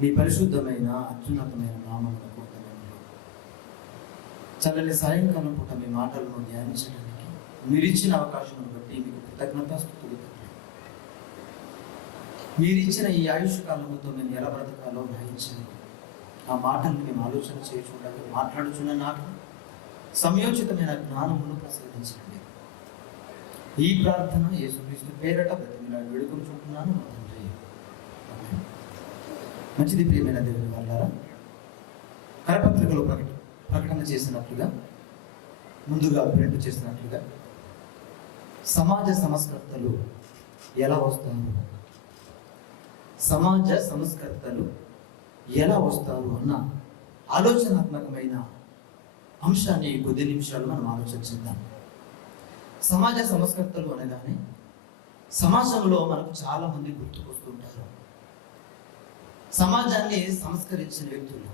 మీ పరిశుద్ధమైన అత్యున్నతమైన నామములకు వందనములు. చల్లని సాయంకాలం పూట మీ మాటలను ధ్యానించడానికి మీరిచ్చిన అవకాశం బట్టి మీకు కృతజ్ఞతాస్తుతులు. మీరిచ్చిన ఈ ఆయుష్ కాలంతో మేము ఎలా బ్రతకాలో గ్రహించండి. ఆ మాటలను మేము ఆలోచన చేయకుండా మాట్లాడుచున్న నాకు సంయోచితమైన జ్ఞానమును ప్రసాదించండి. ఈ ప్రార్థన యేసుక్రీస్తు పేరట బ్రతిమిలాడి వేడుకొంచుకుంటున్నాను మా తండ్రి. ఆమేన్. మంచిది ప్రియమైన దేవుని వాళ్ళారా, కరపత్రికలో ప్రకటన చేసినట్లుగా, ముందుగా ప్రింట్ చేసినట్లుగా సమాజ సంస్కర్తలు ఎలా వస్తారు, సమాజ సంస్కర్తలు ఎలా వస్తారు అన్న ఆలోచనాత్మకమైన అంశాన్ని కొద్ది నిమిషాలు మనం ఆలోచించుద్దాం. సమాజ సంస్కర్తలు అనగానే సమాజంలో మనకు చాలా మంది గుర్తుకొస్తుంటారు. సమాజాన్ని సంస్కరించిన వ్యక్తులు,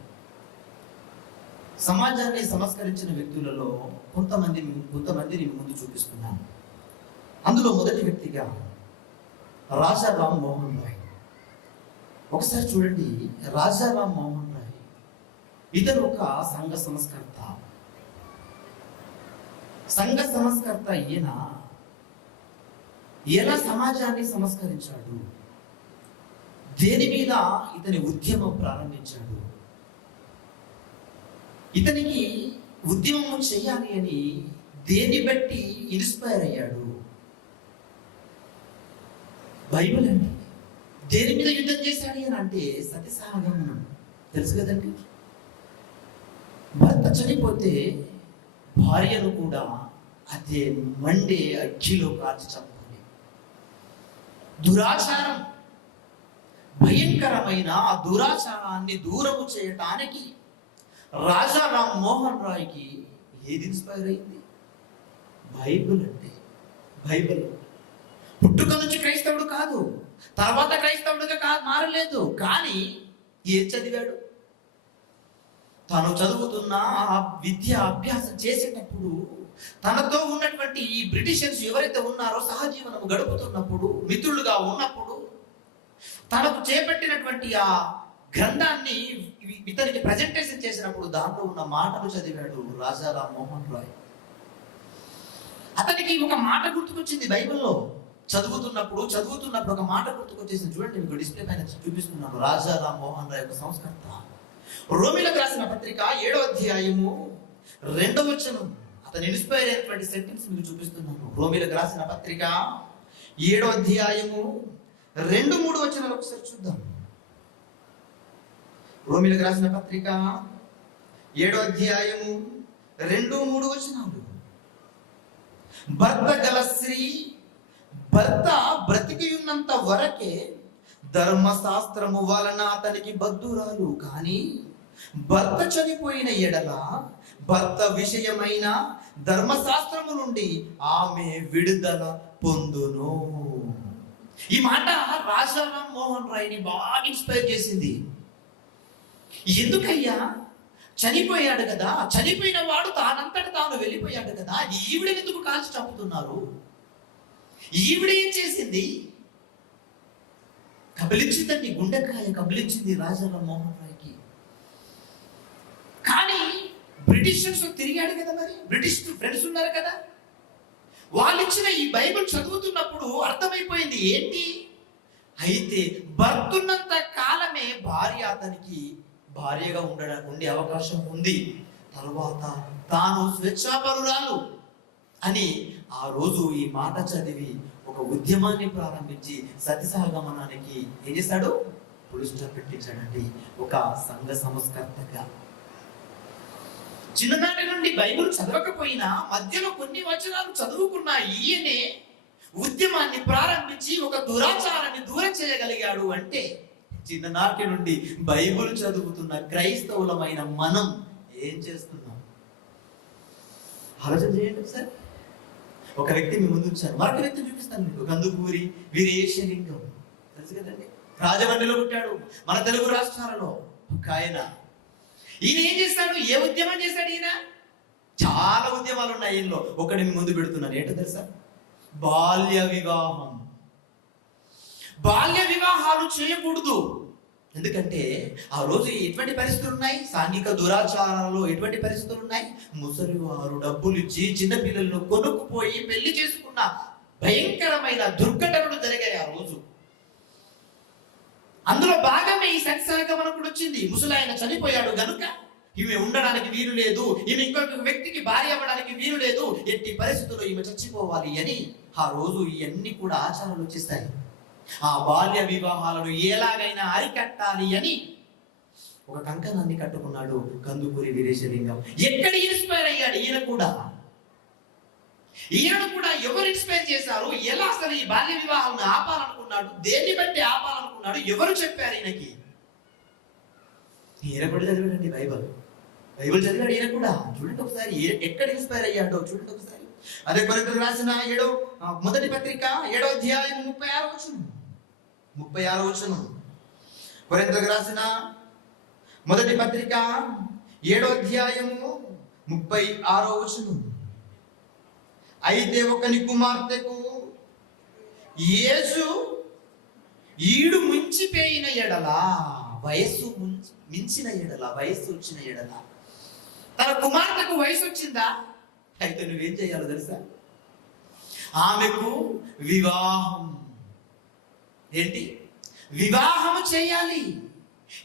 సమాజాన్ని సంస్కరించిన వ్యక్తులలో కొంతమందిని ముందు చూపిస్తున్నాను. అందులో మొదటి వ్యక్తిగా రాజా రామ్మోహన్ రాయ్. ఒకసారి చూడండి, రాజా రామ్మోహన్ రాయ్ ఇతను ఒక సంఘ సంస్కర్త. సంఘ సంస్కర్త ఈయన ఎలా సమాజాన్ని సంస్కరించాడు, దేని మీద ఇతని ఉద్యమం ప్రారంభించాడు, ఇతనికి ఉద్యమం చేయాలి అని దేన్ని బట్టి ఇన్స్పైర్ అయ్యాడు. బైబిల్ అండి. దేని మీద యుద్ధం చేశాడు అని అంటే సత్యసాగమనం తెలుసు కదండి. భర్త చనిపోతే భార్యను కూడా అదే మండే అగ్గిలో కాల్చి చంపాలి. దురాచారం, భయంకరమైన ఆ దురాచారాన్ని దూరము చేయటానికి రాజా రామ్మోహన్ రాయ్కి ఏది ఇన్స్పైర్ అయింది? బైబిల్ అంటే. బైబిల్ పుట్టుక నుంచి క్రైస్తవుడు కాదు, తర్వాత క్రైస్తవుడిగా మారలేదు. కానీ ఏం చదివాడు? తను చదువుతున్న ఆ విద్య అభ్యాసం చేసేటప్పుడు తనతో ఉన్నటువంటి ఈ బ్రిటిషర్స్ ఎవరైతే ఉన్నారో సహజీవనం గడుపుతున్నప్పుడు, మిత్రులుగా ఉన్నప్పుడు, తనకు చేపట్టినటువంటి ఆ గ్రంథాన్ని ఇతనికి ప్రజెంటేషన్ చేసినప్పుడు దాంట్లో ఉన్న మాటలు చదివాడు రాజా రామ్మోహన్ రాయ్. అతనికి ఒక మాట గుర్తుకొచ్చింది బైబిల్లో. చదువుతున్నప్పుడు ఒక మాట గుర్తుకొచ్చేసింది. చూడండి, మీకు డిస్ప్లే పైన చూపిస్తున్నాను. రాజా రామ్మోహన్ రాయ్ ఒక సంస్కర్త. రోమిలకు రాసిన పత్రిక 7వ అధ్యాయము 2వ వచనం. అతను ఇన్స్పైర్ అయినటువంటి సెంటెన్స్ మీకు చూపిస్తున్నాను. రోమిలకు రాసిన పత్రిక 7వ అధ్యాయము 2-3 వచనాలు ఒకసారి చూద్దాం. రోమిలకు రాసిన పత్రిక 7వ అధ్యాయము 2-3 వచనాలు. భర్త గల స్త్రీ భర్త బ్రతికి ఉన్నంత వరకే ధర్మశాస్త్రము వలన అతనికి బద్ధురాలు. కానీ భర్త చనిపోయిన ఎడల భర్త విషయమైన ధర్మశాస్త్రము నుండి ఆమె విడుదల పొందును. ఈ మాట రాజా రామ్మోహన్ రాయ్ని బాగా ఇన్స్పైర్ చేసింది. ఎందుకయ్యా, చనిపోయాడు కదా, చనిపోయిన వాడు తానంతట తాను వెళ్ళిపోయాడు కదా, ఈవిడని ఎందుకు కాల్చి చంపుతున్నారు? ఈవిడ ఏం చేసింది? కబలించిందండి, గుండెకాయ కబలించింది రాజా రామ్మోహన్ రాయ్కి. కానీ బ్రిటిషర్స్ తిరిగాడు కదా, మరి బ్రిటిష్ ఫ్రెండ్స్ ఉన్నారు కదా, వాళ్ళు ఇచ్చిన ఈ బైబిల్ చదువుతున్నప్పుడు అర్థమైపోయింది ఏంటి అయితే భర్తున్నంత కాలమే భార్య అతనికి భార్యగా ఉండే అవకాశం ఉంది. తర్వాత తాను స్వేచ్ఛాపరురాలు అని ఆ రోజు ఈ మాట చదివి ఒక ఉద్యమాన్ని ప్రారంభించి సత్యసాగమనానికి ఏం చేశాడు? ఫుల్ స్టాప్ పెట్టించాడండి. ఒక సంఘ సంస్కర్తగా చిన్ననాటి నుండి బైబిల్ చదవకపోయినా మధ్యలో కొన్ని వచనాలు చదువుకున్న ఈయనే ఉద్యమాన్ని ప్రారంభించి ఒక దురాచారాన్ని దూరం చేయగలిగాడు. అంటే చిన్ననాటి నుండి బైబిల్ చదువుతున్న క్రైస్తవులమైన మనం ఏం చేస్తున్నాం? ఆలోచన చేయండి సార్. ఒక వ్యక్తి మీ ముందు వచ్చారు, మరొక వ్యక్తి చూపిస్తాను మీకు. కందుకూరి వీరేశలింగం తెలుసు కదండి, రాజమండ్రిలో పుట్టాడు, మన తెలుగు రాష్ట్రాలలో ఒక ఆయన. ఈయన ఏం చేస్తాడు? ఏ ఉద్యమం చేశాడు ఈయన? చాలా ఉద్యమాలు ఉన్నాయి ఈయనలో. ఒకటి మీ ముందు పెడుతున్నాను. ఏంటో తెలుసా? బాల్య వివాహం. బాల్య వివాహాలు చేయకూడదు. ఎందుకంటే ఆ రోజు ఎటువంటి పరిస్థితులు ఉన్నాయి, సాంఘిక దురాచారాలలో ఎటువంటి పరిస్థితులు ఉన్నాయి, ముసలివారు డబ్బులు ఇచ్చి చిన్నపిల్లలను కొనుక్కుపోయి పెళ్లి చేసుకున్న భయంకరమైన దుర్ఘటనలు జరిగాయి ఆ రోజు. అందులో భాగమే ఈ సత్సంగమనకుడు వచ్చింది. ముసలాయన చనిపోయాడు గనుక ఈమె ఉండడానికి వీలు లేదు, ఈమె ఇంకొక వ్యక్తికి భార్య అవ్వడానికి వీలు లేదు, ఎట్టి పరిస్థితుల్లో ఈమె చచ్చిపోవాలి అని ఆ రోజు ఇవన్నీ కూడా ఆచారాలు వచ్చేస్తాయి. ఆ బాల్య వివాహాలను ఎలాగైనా అరికట్టాలి అని ఒక కంకణాన్ని కట్టుకున్నాడు కందుకూరి వీరేశలింగం. ఎక్కడ ఇన్స్పైర్ అయ్యాడు ఈయన కూడా? ఈయన కూడా ఎవరు ఇన్స్పైర్ చేశారు? ఎలా అసలు ఈ బాల్య వివాహాలను ఆపాలనుకున్నాడు? దేన్ని బట్టి ఆపాలనుకున్నాడు? ఎవరు చెప్పారు ఈయనకి? ఈయన కూడా చదివాడండి బైబిల్ చదివాడు ఈయన కూడా. చూడండి ఒకసారి ఎక్కడ ఇన్స్పైర్ అయ్యాడో చూడండి ఒకసారి. అదే కొరింథీయులకు రాసిన మొదటి పత్రిక 7వ అధ్యాయం 36వ వచనం. కొరింథీయులకు రాసిన మొదటి పత్రిక 7వ అధ్యాయము 36వ వచనం. అయితే ఒకని కుమార్తెకు యేసు ఈడు మించిపోయిన ఎడల, వయస్సు మించిన ఎడల, వయస్సు వచ్చిన ఎడల, తన కుమార్తెకు వయసు వచ్చిందా? అయితే నువ్వేం చేయాలో తెలుసా? ఆమెకు వివాహం వివాహము చేయాలి.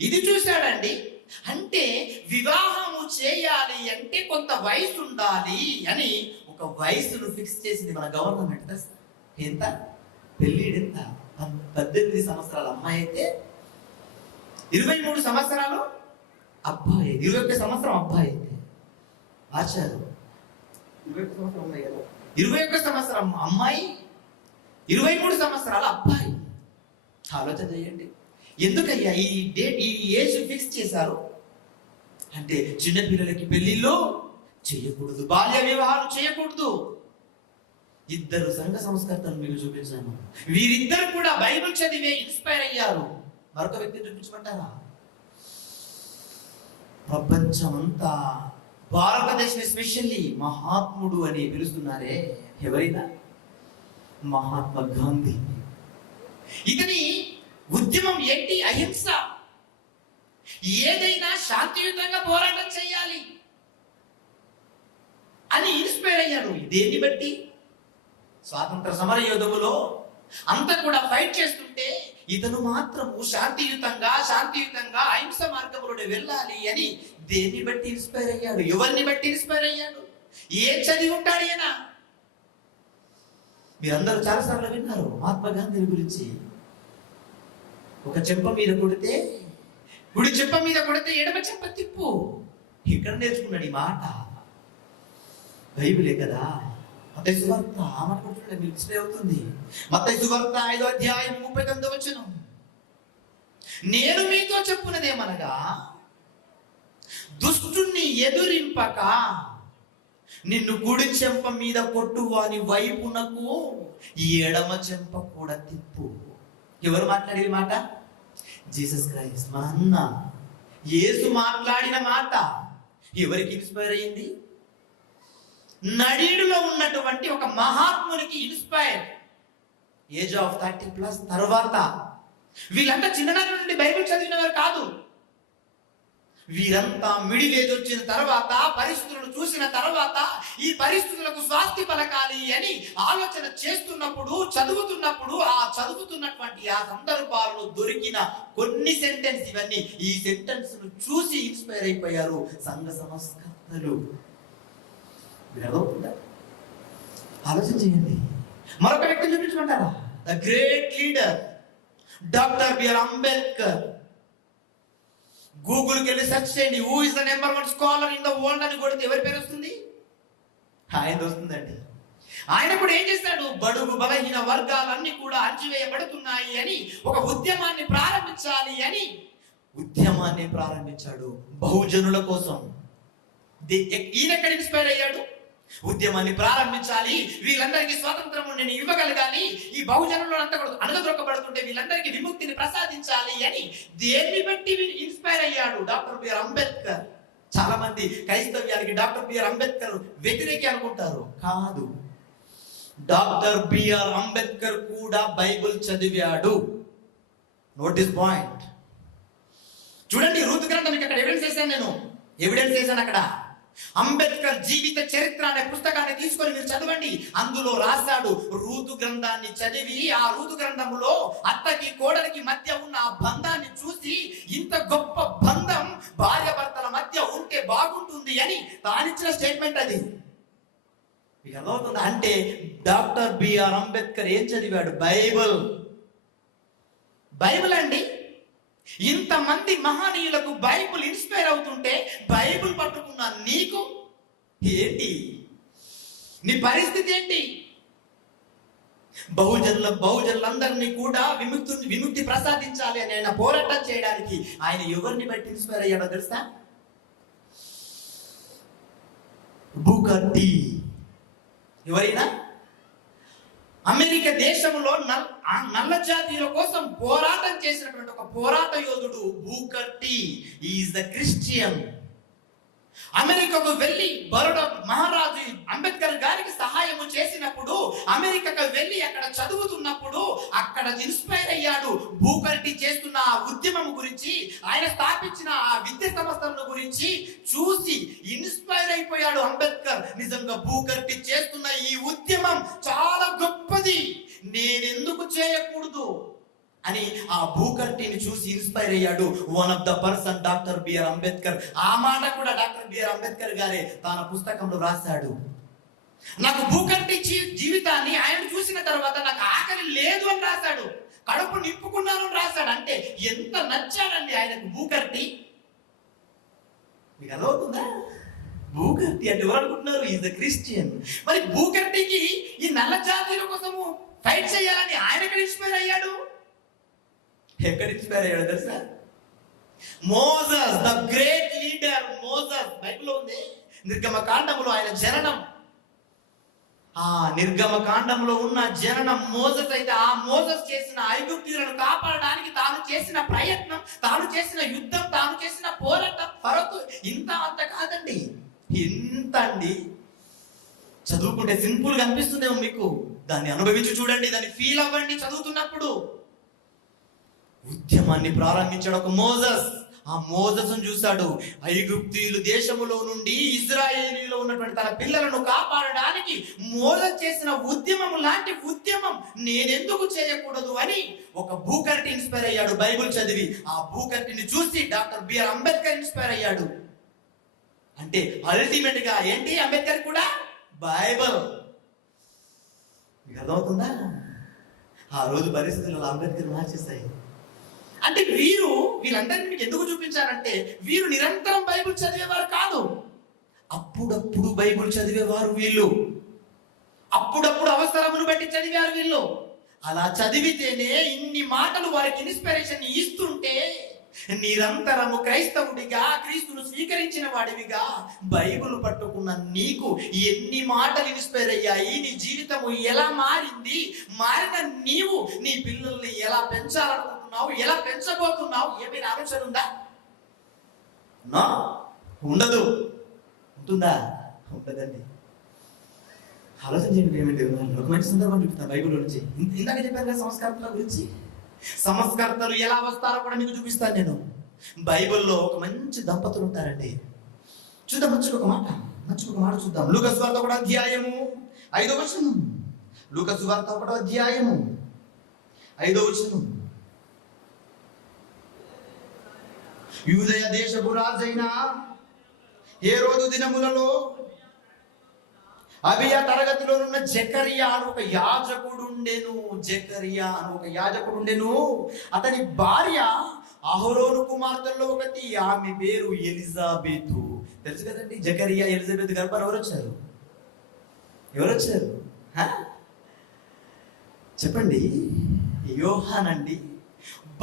ఇది చూశాడండి. అంటే వివాహము చేయాలి అంటే కొంత వయసు ఉండాలి అని ఒక వయసును ఫిక్స్ చేసింది మన గవర్నమెంట్. ఎంత పెళ్ళిడు? ఎంత? 18 సంవత్సరాల అమ్మాయి అయితే 23 సంవత్సరాలు అబ్బాయి, 21 సంవత్సరం అబ్బాయి అయితే ఆచారు 21 సంవత్సరం అమ్మాయి, 23 సంవత్సరాల అబ్బాయి. ఆలోచన చేయండి. ఎందుకయ్యా ఈ డేట్, ఈ ఏజ్ ఫిక్స్ చేశారు? అంటే చిన్నపిల్లలకి పెళ్లిళ్ళు చేయకూడదు, బాల్య వివాహాలు చేయకూడదు. ఇద్దరు సంఘ సంస్కర్తలు మీకు చూపించాను. వీరిద్దరు కూడా బైబిల్ చదివే ఇన్స్పైర్ అయ్యారు. మరొక వ్యక్తిని చూపించమంటారా? ప్రపంచమంతా భారతదేశం ఎస్పెషల్లీ మహాత్ముడు అని పిలుస్తున్నారే, ఎవరైనా? మహాత్మా గాంధీ. ఇతని ఉద్యమం ఏంటి? అహింస. ఏదైనా శాంతియుతంగా పోరాటం చేయాలి అని ఇన్స్పైర్ అయ్యారు. దేన్ని బట్టి? స్వాతంత్ర సమర యోధులో అంతా కూడా ఫైట్ చేస్తుంటే ఇతను మాత్రము శాంతియుతంగా అహింస మార్గంలోనే వెళ్ళాలి అని దేన్ని బట్టి ఇన్స్పైర్ అయ్యాడు? ఎవరిని బట్టి ఇన్స్పైర్ అయ్యాడు? ఏం చదివి ఉంటాడు ఈయన? మీరందరూ చాలాసార్లు విన్నారు మహాత్మా గాంధీ గురించి. ఒక చెంప మీద కొడితే, కుడి చెంప మీద కొడితే ఎడమ చెంప తిప్పు. ఇక్కడ నేర్చుకున్నాడు ఈ మాట. బైబిలే కదా. మత్తయి సువార్త మీకు డిస్ప్లే అవుతుంది. మత్తయి సువార్త 5వ అధ్యాయం 39వ వచనం. నేను మీతో చెప్పున్నదేమనగా, దుష్టుణ్ణి ఎదురింపక నిన్ను కుడి చెంప మీద కొట్టు వాని వైపునకు ఎడమ చెంప కూడా తిప్పు. ఎవరు మాట్లాడే మాట? జీసస్ క్రైస్ట్, మా అన్న యేసు మాట్లాడిన మాట. ఎవరికి ఇన్స్పైర్ అయ్యింది? నడీడులో ఉన్నటువంటి ఒక మహాత్మునికి ఇన్స్పైర్. ఏజ్ ఆఫ్ 30+ తర్వాత. వీళ్ళంతా చిన్ననాటి నుండి బైబిల్ చదివినవారు కాదు. వీరంతా మిడిల్ ఏజ్ వచ్చిన తర్వాత, పరిస్థితులను చూసిన తర్వాత, ఈ పరిస్థితులకు స్వాస్తి పలకాలి అని ఆలోచన చేస్తున్నప్పుడు, చదువుతున్నటువంటి ఆ సందర్భాలలో దొరికిన కొన్ని సెంటెన్స్ ఇవన్నీ. ఈ సెంటెన్స్ చూసి ఇన్స్పైర్ అయిపోయారు సంఘ సంస్కర్తలు. ఆలోచన చేయండి. మరొక వ్యక్తిని చూపించమంటారా? The great leader doctor BR Ambedkar. గూగుల్కి వెళ్ళి సెర్చ్ చేయండి, who is the number 1 scholar in the world అని కొడితే ఎవరి పేరు వస్తుంది? ఆయన వస్తుందండి. ఆయన కూడా ఏం చేస్తాడు? బడుగు బలహీన వర్గాలన్నీ కూడా అణచివేయబడుతున్నాయి అని ఒక ఉద్యమాన్ని ప్రారంభించాడు బహుజనుల కోసం. ఈయన ఎక్కడ ఇన్స్పైర్ అయ్యాడు? ఉద్యమాన్ని ప్రారంభించాలి, వీళ్ళందరికీ స్వాతంత్రం నేను ఇవ్వగలగాలి, ఈ బహుజనులు అంతా కూడా అణగదొక్కబడుతుంటే వీళ్ళందరికీ విముక్తిని ప్రసాదించాలి అని దేన్ని బట్టి ఇన్స్పైర్ అయ్యాడు? Doctor BR Ambedkar. చాలా మంది క్రైస్తవ్యానికి డాక్టర్ బిఆర్ అంబేద్కర్ వ్యతిరేకి అనుకుంటారు. కాదు, డాక్టర్ బిఆర్ అంబేద్కర్ కూడా బైబిల్ చదివాడు. Note this point. చూడండి, రూతు గ్రంథం మీకు అక్కడ ఎవిడెన్స్ చేశాను అక్కడ. అంబేద్కర్ జీవిత చరిత్ర అనే పుస్తకాన్ని తీసుకొని మీరు చదవండి. అందులో రాశాడు, రూతు గ్రంథాన్ని చదివి ఆ రూతు గ్రంథములో అత్తకి కోడలికి మధ్య ఉన్న ఆ బంధాన్ని చూసి, ఇంత గొప్ప బంధం భార్యాభర్తల మధ్య ఉంటే బాగుంటుంది అని తానిచ్చిన స్టేట్మెంట్ అది. మీకు అర్థమవుతుందా? అంటే డాక్టర్ బిఆర్ అంబేద్కర్ ఏం చదివాడు? బైబిల్ అండి. ఇంతమంది మహనీయులకు బైబిల్ ఇన్స్పైర్ అవుతుంటే బైబిల్ పట్టుకున్న నీకు ఏంటి? నీ పరిస్థితి ఏంటి? బహుజనులందరినీ కూడా విముక్తి ప్రసాదించాలి అని ఆయన పోరాటం చేయడానికి ఆయన ఎవరిని బట్టి ఇన్స్పైర్ అయ్యాడో తెలుసా? Booker tea. ఎవరైనా అమెరికా దేశంలో నల్ల జాతీయుల కోసం పోరాటం చేసినటువంటి ఒక పోరాట యోధుడు Booker T is the Christian. అమెరికాకు వెళ్ళి బరోడా మహారాజు అంబేద్కర్ గారికి సహాయము చేసినప్పుడు, అమెరికాకు వెళ్ళి అక్కడ చదువుతున్నప్పుడు అక్కడ ఇన్స్పైర్ అయ్యాడు. బూకర్ టీ చేస్తున్న ఆ ఉద్యమం గురించి, ఆయన స్థాపించిన ఆ విద్యా సంస్థల గురించి చూసి ఇన్స్పైర్ అయిపోయాడు అంబేద్కర్. నిజంగా బూకర్ టీ చేస్తున్న ఈ ఉద్యమం చాలా గొప్పది, నేనెందుకు చేయకూడదు అని ఆ బూకర్ టీని చూసి ఇన్స్పైర్ అయ్యాడు. One of the person doctor BR Ambedkar. ఆ మాట కూడా డాక్టర్ బిఆర్ అంబేద్కర్ గారే తన పుస్తకంలో రాశాడు. నాకు బూకర్ టీ జీవితాన్ని ఆయన చూసిన తర్వాత నాకు ఆకలి లేదు అని రాశాడు, కడుపు నింపుకున్నాను అని రాశాడు. అంటే ఎంత నచ్చాడండి ఆయనకు బూకర్ టీ. మీకు అర్థమవుతుందా? బూకర్ టీ అంటే ఎవరు అనుకుంటున్నారు? Is the Christian. మరి బూకర్ టీకి ఈ నల్ల జాతీయుల కోసము ఫైట్ చేయాలని ఆయన ఎక్కడ ఇన్స్పైర్ అయ్యాడు? ఎక్కడ ఇన్స్పైర్ అయ్యాడు తెలుసా? Moses, the great leader Moses. బైబిల్లో ఉంది, నిర్గమకాండములో ఆయన జననం. ఆ నిర్గమకాండంలో ఉన్న జననం మోసెస్ అయితే, ఆ మోసెస్ చేసిన ఐగుప్తీయులను కాపాడడానికి తాను చేసిన ప్రయత్నం, తాను చేసిన యుద్ధం, తాను చేసిన పోరాటం ఫరోతో ఇంత అంత కాదండి, ఇంత అండి. చదువుకుంటే సింపుల్ గా అనిపిస్తుందేమో మీకు, దాన్ని అనుభవించి చూడండి, దాన్ని ఫీల్ అవ్వండి చదువుతున్నప్పుడు. ఉద్యమాన్ని ప్రారంభించాడు ఒక మోసెస్. ఆ మోసెస్ను చూశాడు. ఐగుప్తీయులు దేశములో నుండి ఇజ్రాయేలీలో ఉన్నటువంటి తన పిల్లలను కాపాడడానికి మోసెస్ చేసిన ఉద్యమం లాంటి ఉద్యమం నేనెందుకు చేయకూడదు అని ఒక బూకర్ టీ ఇన్స్పైర్ అయ్యాడు బైబిల్ చదివి. ఆ బూకర్ టీని చూసి డాక్టర్ బిఆర్ అంబేద్కర్ ఇన్స్పైర్ అయ్యాడు. అంటే అల్టిమేట్ గా ఏంటి? అంబేద్కర్ కూడా బైబిల్. మీకు అర్థమవుతుందా? ఆ రోజు పరిస్థితుల్లో అంబేద్కర్ మార్చేస్తాయి. అంటే వీళ్ళందరినీ మీకు ఎందుకు చూపించారంటే, వీరు నిరంతరం బైబిల్ చదివేవారు కాదు, అప్పుడప్పుడు బైబిల్ చదివేవారు వీళ్ళు. అప్పుడప్పుడు అవసరమును బట్టి చదివారు వీళ్ళు. అలా చదివితేనే ఇన్ని మాటలు వారికి ఇన్స్పిరేషన్ ఇస్తుంటే, నిరంతరము క్రైస్తవుడిగా, క్రీస్తును స్వీకరించిన వాడివిగా బైబిల్ పట్టుకున్న నీకు ఎన్ని మాటలు ఇన్స్పైర్ అయ్యాయి? నీ జీవితము ఎలా మారింది? మారిన నీవు నీ పిల్లల్ని ఎలా పెంచాలనుకుంటున్నావు? ఎలా పెంచబోతున్నావు? ఏమైనా ఆలోచన ఉందా? ఉండదు. ఉంటుందా? ఉండదండి. ఆలోచన చేయండి. ఏమిటి ఒక మంచి సందర్భం చూపుతాను బైబిల్ నుంచి. ఇందాక చెప్పాను కదా సంస్కర్తల గురించి. సంస్కర్తలు ఎలా వస్తారో కూడా మీకు చూపిస్తాను నేను. బైబిల్లో ఒక మంచి దంపతులు ఉంటారండి. చూద్దాం, మంచిగా ఒక మాట చూద్దాం. లూకాసు వార్త 1వ అధ్యాయము 5వ వచనం. లూకాసు వార్త 1వ అధ్యాయము 5వ వచనం. యూదయ దేశపు రాజైన హేరోదు దినములలో అబియా తరగతిలో ఉన్న జకరియా అని ఒక యాజకుడు ఉండెను. అతని భార్య అహరోను కుమార్తెల్లో ఒకటి, ఆమె పేరు ఎలిజబెతు. తెలుసు కదండి, జకరియా ఎలిజబెత్ గర్భాన్ని ఎవరు వచ్చారు? చెప్పండి. యోహాన్ అండి.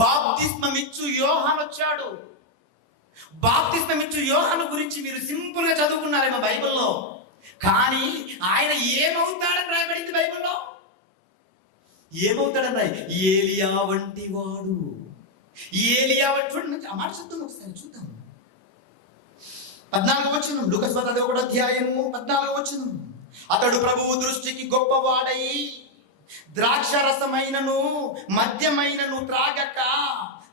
బాప్తిస్మమిచ్చు యోహాన్ వచ్చాడు. బాప్తిస్మమిచ్చు యోహాను గురించి మీరు సింపుల్ గా చదువుకున్నారేమో బైబిల్లో. కానీ ఆయన ఏమవుతాడని రాయబడింది బైబిల్లో. ఏమవుతాడని రాయి? ఏలియా వంటి వాడు. ఏలియా వంటి చూడండి, ఆ మాట చూద్దాం ఒకసారి, చూద్దాం. 14వ వచనం. లూకాసు వార్త 1వ అధ్యాయము 14వ వచనం. అతడు ప్రభువు దృష్టికి గొప్పవాడై ద్రాక్ష రసమైనను మద్యమైనను త్రాగక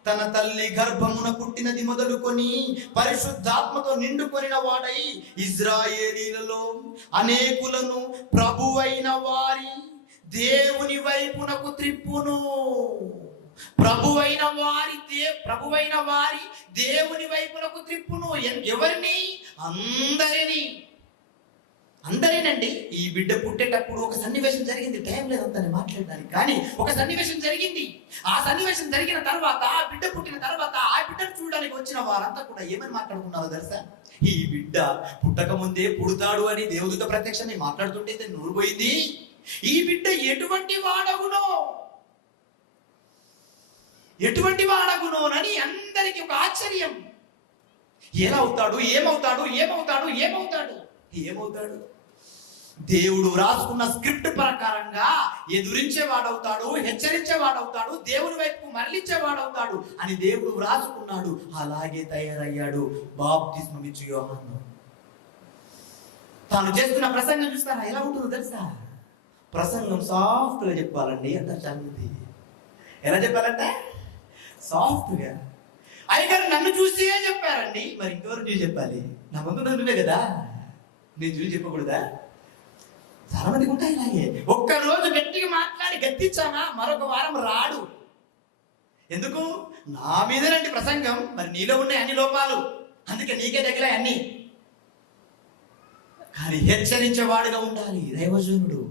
తన తల్లి గర్భమున పుట్టినది మొదలుకొని పరిశుద్ధాత్మతో నిండుకొనిన వాడై ఇజ్రాయేలీలలో అనేకులను ప్రభువైన వారి దేవుని వైపునకు త్రిప్పును. ప్రభువైన వారి దేవుని వైపునకు త్రిప్పును. ఎవరిని? అందరినండి. ఈ బిడ్డ పుట్టేటప్పుడు ఒక సన్నివేశం జరిగింది. టైం లేదంతా మాట్లాడడానికి, కానీ ఒక సన్నివేశం జరిగింది. ఆ సన్నివేశం జరిగిన తర్వాత, ఆ బిడ్డ పుట్టిన తర్వాత, ఆ బిడ్డను చూడడానికి వచ్చిన వారంతా కూడా ఏమని మాట్లాడుకున్నారో తెలుసా? ఈ బిడ్డ పుట్టక ముందే పుడతాడు అని దేవుడితో ప్రత్యక్షంగా మాట్లాడుతుంటే నూరు పోయింది. ఈ బిడ్డ ఎటువంటి వాడగునోనని అందరికి ఒక ఆశ్చర్యం. ఎలా అవుతాడు? ఏమవుతాడు? దేవుడు రాసుకున్న స్క్రిప్ట్ ప్రకారంగా ఎదురించేవాడవుతాడు, హెచ్చరించేవాడవుతాడు, దేవుని వైపు మరలించేవాడవుతాడు అని దేవుడు రాసుకున్నాడు. అలాగే తయారయ్యాడు బాప్తిస్మం ఇచ్చు యోహాను. తాను చేస్తున్న ప్రసంగం చూస్తారా ఎలా ఉంటుందో తెలుసా? ప్రసంగం సాఫ్ట్గా చెప్పాలండి అంటారు చాలా మంది. ఎలా చెప్పాలంటే సాఫ్ట్గా. అయ్యగారు నన్ను చూసే చెప్పారండి, మరి ఇంకెవరు చూసి చెప్పాలి? నా ముందు నువ్వే కదా, నేను చూసి చెప్పకూడదా? చాలా మందికి ఉంటాయి ఇలాగే. ఒక్కరోజు గట్టిగా మాట్లాడి గద్దించానా మరొక వారం రాడు. ఎందుకు? నా మీదనండి ప్రసంగం, మరి నీలో ఉన్నాయి అన్ని లోపాలు, అందుకే నీకే తగిలాయి అన్ని. కానీ హెచ్చరించేవాడుగా ఉండాలి దైవజనుడు.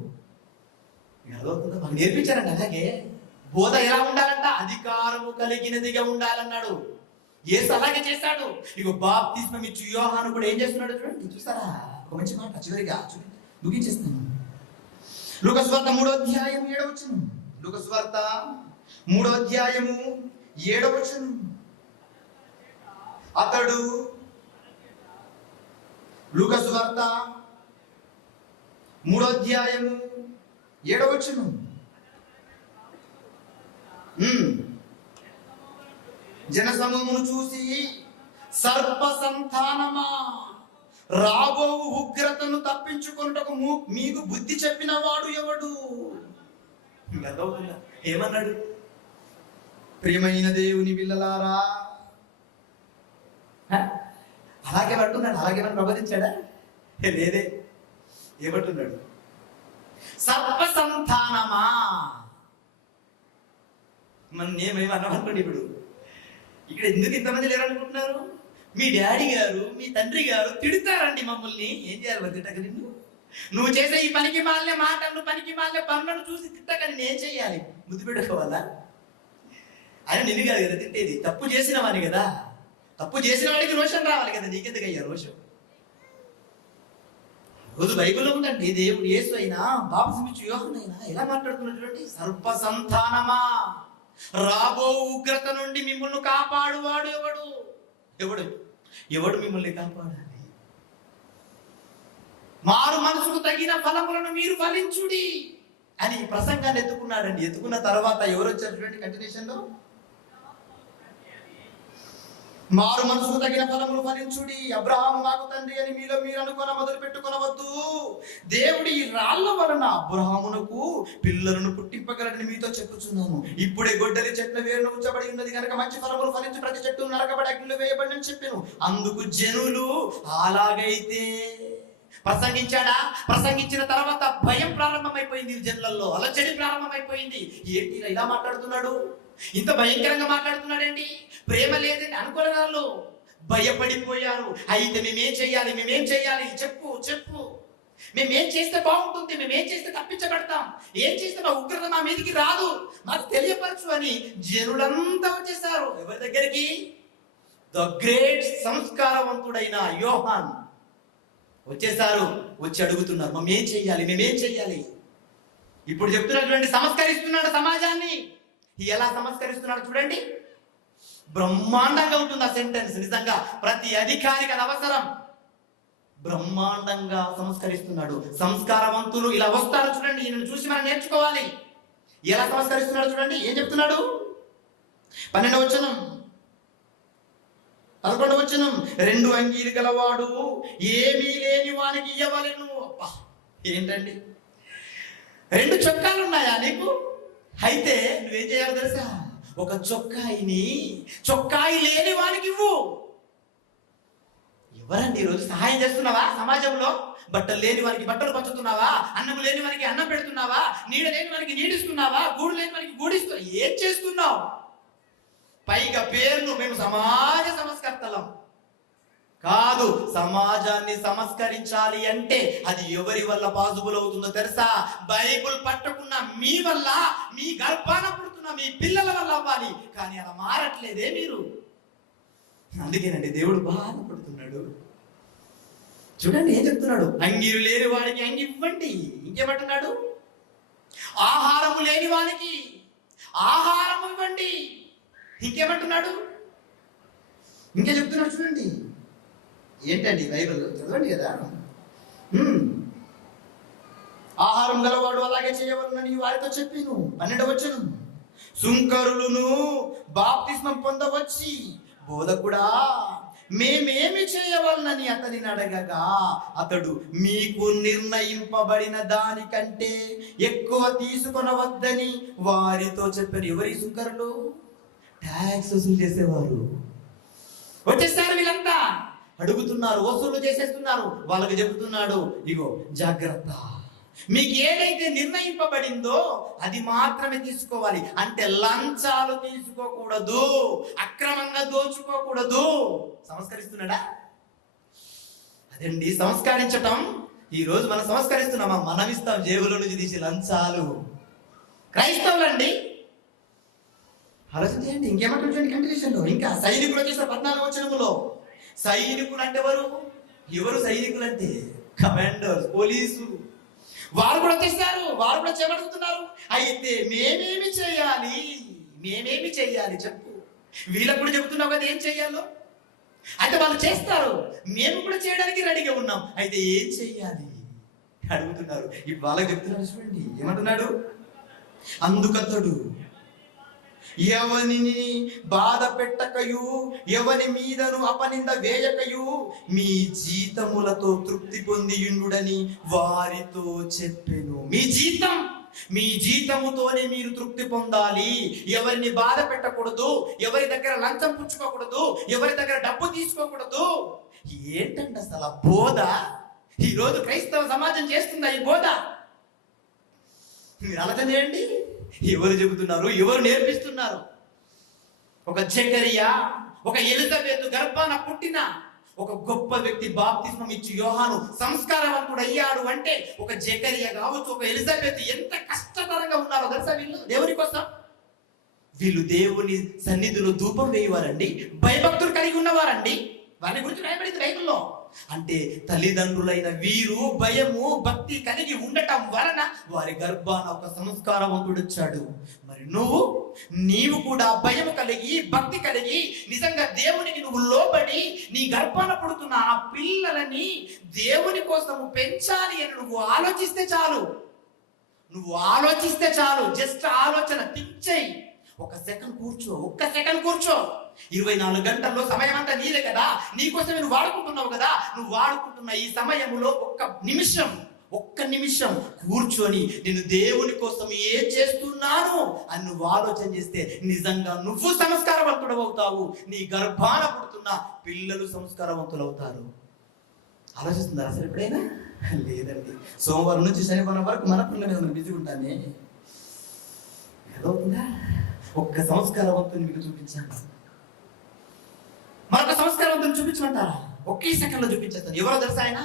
మాకు నేర్పించారంట. అలాగే బోధ ఎలా ఉండాలంట? అధికారము కలిగినదిగా ఉండాలన్నాడు. యేసు అలాగే చేశాడు. ఇక బాప్తిస్మం ఇచ్చు యోహాను కూడా ఏం చేస్తున్నాడు చూడండి. చూస్తారా ఒక మంచి మాట చివరిగా ముగించేస్తున్నాను. లూకా సువార్త 3వ అధ్యాయం 7వ వచనం. లూకా సువార్త 3వ అధ్యాయము 7వ వచనం. అతడు లూకా సువార్త 3వ అధ్యాయము 7వ వచనం. జనసమూహమును చూసి, సర్ప సంతానమా, రాబో ఉగ్రతను తప్పించుకొనుటకు మీకు బుద్ధి చెప్పిన వాడు ఎవడు? ఏమన్నాడు? ప్రియమైన దేవుని పిల్లలారా. అలాగే పట్టున్నాడు. అలాగే మనం ప్రబోధించాడా? లేదే. ఏమంటున్నాడు? సర్ప సంతానమా. మనం ఏమేమన్నామనుకోండి. ఇప్పుడు ఇక్కడ ఎందుకు ఇంతమంది లేరనుకుంటున్నారు? మీ డాడీ గారు, మీ తండ్రి గారు తిడతారండి మమ్మల్ని. ఏం చేయాలి మరి తిట్టక? నువ్వు చేసే ఈ పనికి మాలిన మాటలను, పనికి మాలిన పనులను చూసి తిట్టక నేను చేయాలి? ముద్దు పెట్టుకోవాలా? ఆయన నిన్ను కాదు కదా తిట్టేది, తప్పు చేసిన వాడిని కదా. తప్పు చేసిన వాడికి రోషం రావాలి కదా. నీకెందుకు అయ్యా రోషం? రోజు బైబిల్లో ఉందండి, దేవుడు యేసు అయినా బాప్తిస్మం ఇచ్చు యోహాను అయినా ఎలా మాట్లాడుతున్నాడు చూడండి. సర్ప సంతానమా, రాబో ఉగ్రత నుండి మిమ్మల్ని కాపాడువాడు ఎవడు? ఎవడు మిమ్మల్ని కాపాడాలి? మారు మనసుకు తగిన ఫలములను మీరు ఫలించుడి అని ప్రసంగాన్ని ఎత్తుకున్నాడండి. ఎత్తుకున్న తర్వాత ఎవరు వచ్చారు చూడండి కంటిన్యూషన్ లో. మారు మనసుకు తగిన ఫలములు ఫలించుడి. అబ్రహాము మాకు తండ్రి అని మీలో మీరు అనుకున్న మొదలు పెట్టుకొనవద్దు. దేవుడి ఈ రాళ్ల వలన అబ్రహామునకు పిల్లలను పుట్టింపగలని మీతో చెప్పుచున్నాను. ఇప్పుడే గొడ్డలి చెట్ల వేరును ఉంచబడి ఉన్నది కనుక మంచి ఫలములు ఫలించి ప్రతి చెట్టు నరకబడి అగ్నిలో వేయబడి అని చెప్పాను. అందుకు జనులు అలాగైతే ప్రసంగించాడా? ప్రసంగించిన తర్వాత భయం ప్రారంభమైపోయింది జనులలో, అలచడి ప్రారంభమైపోయింది. ఏంటి ఇలా మాట్లాడుతున్నాడు? ఇంత భయంకరంగా మాట్లాడుతున్నాడండి. ప్రేమ లేదని అనుకునే వాళ్ళు భయపడిపోయారు. అయితే మేమేం చేయాలి? చెప్పు. మేమేం చేస్తే బాగుంటుంది? మేమేం చేస్తే తప్పించబడతాం? ఏం చేస్తే మా ఉగ్రత మా మీదికి రాదు? మాకు తెలియపరచు అని జనులంతా వచ్చేసారు. ఎవరి దగ్గరికి? ద గ్రేట్ సంస్కారవంతుడైన యోహాన్ వచ్చేసారు. వచ్చి అడుగుతున్నారు, మేమేం చెయ్యాలి? ఇప్పుడు చెప్తున్నాడు చూడండి, సంస్కరిస్తున్నాడు సమాజాన్ని. ఎలా సంస్కరిస్తున్నాడు చూడండి. బ్రహ్మాండంగా ఉంటుంది ఆ సెంటెన్స్. నిజంగా ప్రతి అధికారికి అది అవసరం. బ్రహ్మాండంగా సంస్కరిస్తున్నాడు. సంస్కారవంతులు ఇలా వస్తారు చూడండి. ఈయనను చూసి మనం నేర్చుకోవాలి. ఎలా సంస్కరిస్తున్నాడు చూడండి. ఏం చెప్తున్నాడు? 12వ వచనం, 11వ వచనం. 2 అంగీలు గలవాడు ఏమీ లేని వానికి ఇయ్యవలెను. అబ్బా, ఏంటండి 2 చొక్కాలు ఉన్నాయా నీకు? అయితే నువ్వేం చేయాలి తెలుసా? ఒక చొక్కాయి లేని వానికి ఇవ్వు. ఎవరండి ఈరోజు సహాయం చేస్తున్నావా? సమాజంలో బట్టలు లేని వారికి బట్టలు పంచుతున్నావా? అన్నం లేని వారికి అన్నం పెడుతున్నావా? నీడ లేని వారికి నీడిస్తున్నావా? గూడు లేని వారికి గూడిస్తున్నావా? ఏం చేస్తున్నావు? పైగా పేరును మేము సమాజ సంస్కర్తలం. కాదు, సమాజాన్ని సంస్కరించాలి అంటే అది ఎవరి వల్ల పాసిబుల్ అవుతుందో తెలుసా? బైబుల్ పట్టుకున్న మీ వల్ల, మీ గర్భాన పుడుతున్న మీ పిల్లల వల్ల అవ్వాలి. కానీ అలా మారట్లేదే మీరు. అందుకేనండి దేవుడు బాధపడుతున్నాడు. చూడండి ఏం చెప్తున్నాడు, అంగీలు లేని వాడికి అంగి ఇవ్వండి. ఇంకేమంటున్నాడు, ఆహారము లేని వానికి ఆహారం ఇవ్వండి. ఇంకేమంటున్నాడు, ఇంకే చెప్తున్నాడు చూడండి. ఏంటండి బైబిల్ చదవండి కదా. ఆహారం గలవాడు అలాగే చేయవలనని వారితో చెప్పిను. 12వ వచనం, సుంకరులను బాప్తిస్మం పొందవచ్చి బోధకుడా మేమేమి చేయవలనని అతనిని అడగగా అతడు మీకు నిర్ణయింపబడిన దానికంటే ఎక్కువ తీసుకొనవద్దని వారితో చెప్పారు. ఎవరి సుంకరులు? ట్యాక్స్ వసూలు చేసేవారు. వచ్చేసారు వీళ్ళంతా, అడుగుతున్నారు, వసూలు చేసేస్తున్నారు. వాళ్ళకి చెబుతున్నాడు, ఇగో జాగ్రత్త, మీకు ఏదైతే నిర్ణయింపబడిందో అది మాత్రమే తీసుకోవాలి. అంటే లంచాలు తీసుకోకూడదు, అక్రమంగా దోచుకోకూడదు. సంస్కరిస్తున్నాడా? అదండి సంస్కరించటం. ఈ రోజు మనం సంస్కరిస్తున్నామా? మనం ఇస్తాం జేబులో నుంచి తీసి లంచాలు. క్రైస్తవులండి ఆలోచన చేయండి. ఇంకేమంటుంది కంటిన్యూషన్లో, ఇంకా సైనికులు వచ్చేసిన 14వ వచనములో, సైనికులు అంటే ఎవరు సైనికులు అంటే కమాండర్స్, పోలీసు. వారు కూడా వచ్చేస్తారు, వారు కూడా చేయబడుతున్నారు. అయితే మేమేమి చేయాలి చెప్పు. వీళ్ళకు కూడా చెబుతున్నావు కదా ఏం చెయ్యాలో. అయితే వాళ్ళు చేస్తారు, మేము కూడా చేయడానికి రెడీగా ఉన్నాం. అయితే ఏం చెయ్యాలి అడుగుతున్నారు. ఇప్పుడు వాళ్ళకి చెప్తున్నారు చూడండి, ఏమంటున్నాడు, అందుకతడు ఎవనిని బాధ పెట్టకయు ఎవని మీదను అపనింద వేయకయు మీ జీతములతో తృప్తి పొందియుండుడని వారితో చెప్పెను. మీ జీతముతోనే మీరు తృప్తి పొందాలి. ఎవరిని బాధ పెట్టకూడదు, ఎవరి దగ్గర లంచం పుచ్చుకోకూడదు, ఎవరి దగ్గర డబ్బు తీసుకోకూడదు. ఏంటంటే అసలు ఆ బోధ ఈరోజు క్రైస్తవ సమాజం చేస్తుందా ఈ బోధ? మీరు ఆలోచన చేయండి. ఎవరు చెబుతున్నారు, ఎవరు నేర్పిస్తున్నారు? ఒక జకరియా, ఒక ఎలిజబెత్ గర్భాన పుట్టిన ఒక గొప్ప వ్యక్తి బాప్తిస్మం ఇచ్చి యోహాను సంస్కారవంతుడు అయ్యాడు అంటే ఒక జకరియా కావచ్చు, ఒక ఎలిజబెత్ ఎంత కష్టతరంగా ఉన్నారో తెలుసా వీళ్ళు దేవుని కోసం. వీళ్ళు దేవుని సన్నిధిలో ధూపం వేయవారండి, భయభక్తులు కలిగి ఉన్నవారండి. వారి గురించి రాయబడింది బైబిల్లో. అంటే తల్లిదండ్రులైన వీరు భయము భక్తి కలిగి ఉండటం వలన వారి గర్భాన ఒక సంస్కారవంతుడు వచ్చాడు. మరి నీవు కూడా భయము కలిగి భక్తి కలిగి నిజంగా దేవునికి నువ్వు లోబడి నీ గర్భాన పుడుతున్న ఆ పిల్లలని దేవుని కోసము పెంచాలి అని నువ్వు ఆలోచిస్తే చాలు. జస్ట్ ఆలోచన థింక్ చేయి. ఒక్క సెకండ్ కూర్చో. 24 గంటల్లో సమయం అంతా నీదే కదా, నీకోసమే నువ్వు వాడుకుంటున్నావు కదా. నువ్వు వాడుకుంటున్న ఈ సమయంలో ఒక్క నిమిషం కూర్చొని నేను దేవుని కోసం ఏం చేస్తున్నాను అని నువ్వు ఆలోచన చేస్తే నిజంగా నువ్వు సంస్కారవంతుడు అవుతావు. నీ గర్భాన పుడుతున్న పిల్లలు సంస్కారవంతులు అవుతారు. ఆలోచిస్తున్నారా అసలు ఎప్పుడైనా? లేదండి. సోమవారం నుంచి శనివారం వరకు మన పిల్లల మీద మనం బిజీ ఉంటానే. ఏదవుతుందా? ఒక్క సంస్కారవంతుని మీకు చూపించాను, మరొక సంస్కారవంతుని చూపించమంటారా? ఒకే సెకండ్ లో చూపించేస్తాను. ఎవరో తెలుసా ఆయన?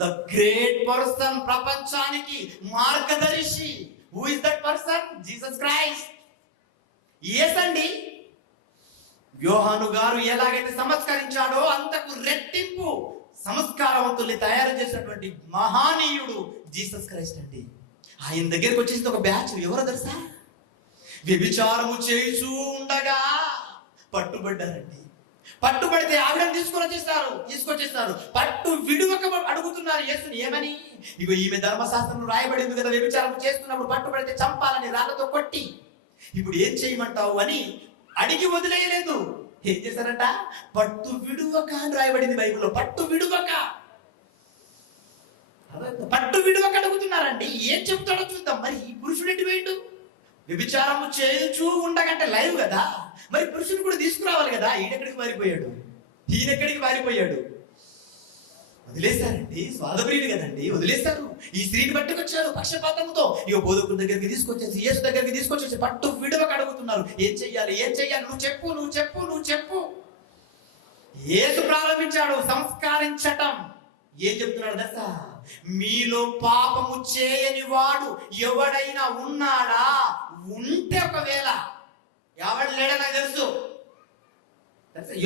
ద గ్రేట్ పర్సన్, ప్రపంచానికి మార్గదర్శి. Who is that person? Jesus Christ. Yes అండి. యోహాను గారు ఎలాగైతే సంస్కరించాడో అంతకు రెట్టింపు సంస్కారవంతుల్ని తయారు చేసినటువంటి మహానీయుడు జీసస్ క్రైస్ట్ అండి. ఆయన దగ్గరికి వచ్చేసి ఒక బ్యాచ్. ఎవరో తెలుసా? వ్యభిచారము చేస్తూ ఉండగా పట్టుబడ్డారండి. పట్టుబడితే ఆవిడని తీసుకొచ్చేస్తారు. పట్టు విడువక అడుగుతున్నారు యేసుని, ఏమని? ఇగో ఈమె ధర్మశాస్త్రంలో రాయబడింది కదా, వ్యభిచారం చేస్తున్నప్పుడు పట్టుబడితే చంపాలని రాళ్లతో కొట్టి. ఇప్పుడు ఏం చేయమంటావు అని అడిగి వదిలేయలేదు. ఏం చేశారంట? పట్టు విడువక అని రాయబడింది బైబిల్లో. పట్టు విడువక అడుగుతున్నారండి. ఏం చెప్తాడో చూద్దాం. మరి ఈ పురుషుడు ఎటు పోయిండు? వ్యభిచారము చేయుచూ ఉండగంటే లైవ్ కదా, మరి పురుషుడు కూడా తీసుకురావాలి కదా. ఈయనెక్కడికి పారిపోయాడు? వదిలేస్తారండి, స్వాదప్రియుడు కదండి, వదిలేస్తారు. ఈ స్త్రీని పట్టుకొచ్చారు పక్షపాతంతో. ఇక బోధకుల దగ్గరికి తీసుకొచ్చేసి, యేసు దగ్గరికి తీసుకొచ్చేసి పట్టు విడవక అడుగుతున్నారు. ఏం చెయ్యాలి? నువ్వు చెప్పు. యేసు ప్రారంభించాడు సంస్కరించటం. ఏం చెప్తున్నాడు తెలుసా? మీలో పాపము చేయని వాడు ఎవడైనా ఉన్నాడా? ఉంటే ఒకవేళ, ఎవడు లేడని నాకు తెలుసు,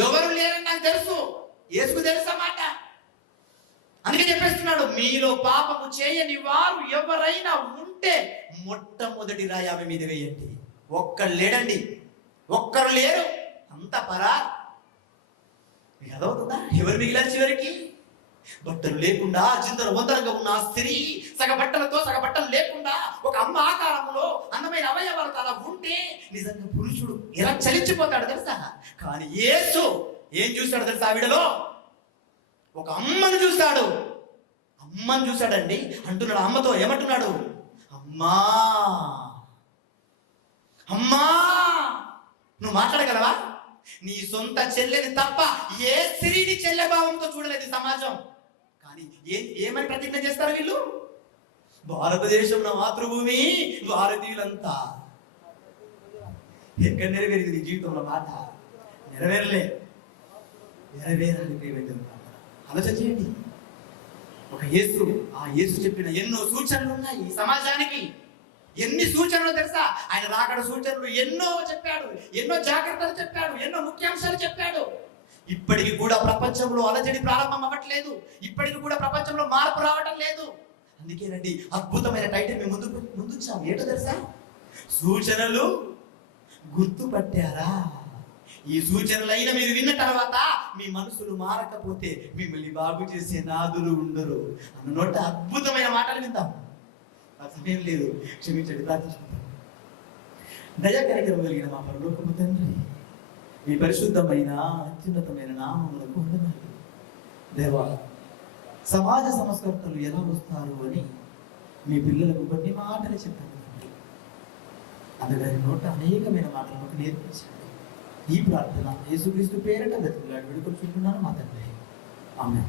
ఎవరు లేరని నాకు తెలుసు, యేసుకు తెలుసా మాట. అందుకే చెప్పేస్తున్నాడు, మీలో పాపము చేయని వారు ఎవరైనా ఉంటే మొట్టమొదటి రాయి ఆమె మీద వేయండి. ఒక్కరు లేడండి, ఒక్కరు లేరు, అంత పరా. మీకు అదవుతుందా? ఎవరు మిగిలారు చివరికి? బట్టలు లేకుండా చిందర వందరంగా ఉన్న ఆ స్త్రీ సగ బట్టలు లేకుండా ఒక అమ్మ ఆకారంలో అందమైన అవయవాలతో అలా ఉంటే నిజంగా పురుషుడు ఎలా చలించిపోతాడు తెలుసా? కానీ యేసు ఏం చూస్తాడు తెలుసా? ఆవిడలో ఒక అమ్మను చూశాడండి. అంటున్నాడు అమ్మతో, ఏమంటున్నాడు? అమ్మా నువ్వు మాట్లాడగలవా? నీ సొంత చెల్లెని తప్ప ఏ స్త్రీని చెల్లె భావంతో చూడలేదు సమాజం. కానీ ఏమని ప్రతిజ్ఞ చేస్తారు వీళ్ళు? భారతదేశం నా మాతృభూమి, భారతీయులంతా. ఎక్కడ నెరవేరింది నీ జీవితంలో మాట? నెరవేరాలి. ఆలోచన చేయండి. ఆ యేసు చెప్పిన ఎన్నో సూచనలు ఉన్నాయి ఈ సమాజానికి. ఎన్ని సూచనలు తెలుసా? ఆయన రాకడ సూచనలు ఎన్నో చెప్పాడు, ఎన్నో జాగ్రత్తలు చెప్పాడు, ఎన్నో ముఖ్యాంశాలు చెప్పాడు. ఇప్పటికి కూడా ప్రపంచంలో అలజడి ప్రారంభం అవ్వట్లేదు, ఇప్పటికి కూడా ప్రపంచంలో మార్పు రావటం లేదు. అందుకేనండి అద్భుతమైన టైటిల్ మేము ముందుంచాం. ఏంటో తెలుసా? సూచనలు గుర్తుపట్టారా? ఈ సూచనలైనా మీరు విన్న తర్వాత మీ మనసులు మారకపోతే మిమ్మల్ని బాగు చేసే నాదులు ఉండరు అన్న నోట అద్భుతమైన మాటలు వింటాం. ఆ సమయం లేదు, క్షమించండి, ప్రార్థించుకుంటాం. దయాకరికరం కలిగిన మా పరలోకపు తండ్రి, మీ పరిశుద్ధమైన అత్యున్నతమైన నామములకు వందనాలు. దేవా, సమాజ సంస్కర్తలు ఎలా వస్తారు అని మీ పిల్లలకు కొన్ని మాటలు చెప్పాను. అందుగారి నోట అనేకమైన మాటలు మాకు నేర్పించండి. ఈ ప్రార్థన యేసుక్రీస్తు పేరట బ్రతిమలాడి వేడుకొనుచున్నాను మా తండ్రి. ఆమేన్.